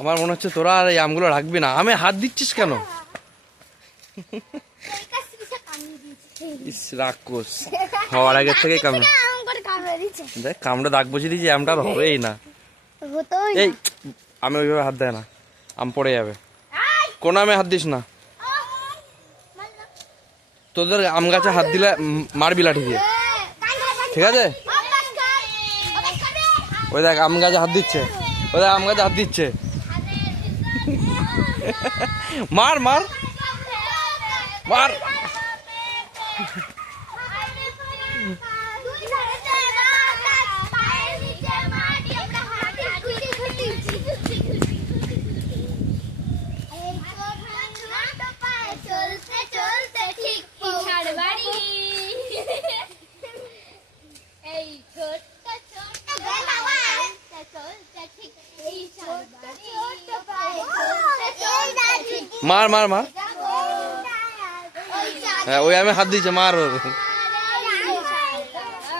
আমার মনে হচ্ছে তোরা আর এই আমগুলো রাখবি না। আমি হাত দিচ্ছিস কেন? রাক্ষস হওয়ার আগের থেকে কামড়ে দেখ, কামড়ে দাগ বসে দিয়েছি, আমটা আর হবেই না। এই আমি ওইভাবে হাত দেয় না, আম পড়ে যাবে। কোন আমে হাত দিস না, তোদের আম গাছে হাত দিলে মারবি লাঠি দিয়ে, ঠিক আছে? ওই দেখ আম গাছে হাত দিচ্ছে, ওই দেখ আম গাছে হাত দিচ্ছে। মার মার মার। মার মার মার। হ্যাঁ ওই আমি হাত দিয়েছে, মার।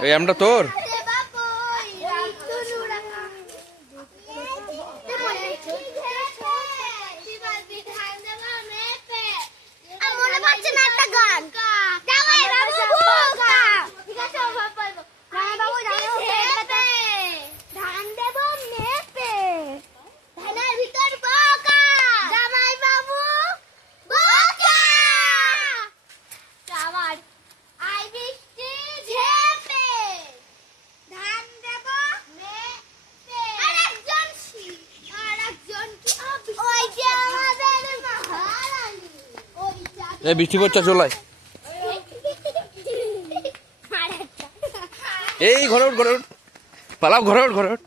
ওই আমটা তোর? বৃষ্টি পড়ছে, চলাই এই ঘরে উঠ, ঘরে উঠ, পালাও, ঘরে উঠ, ঘরে উঠ।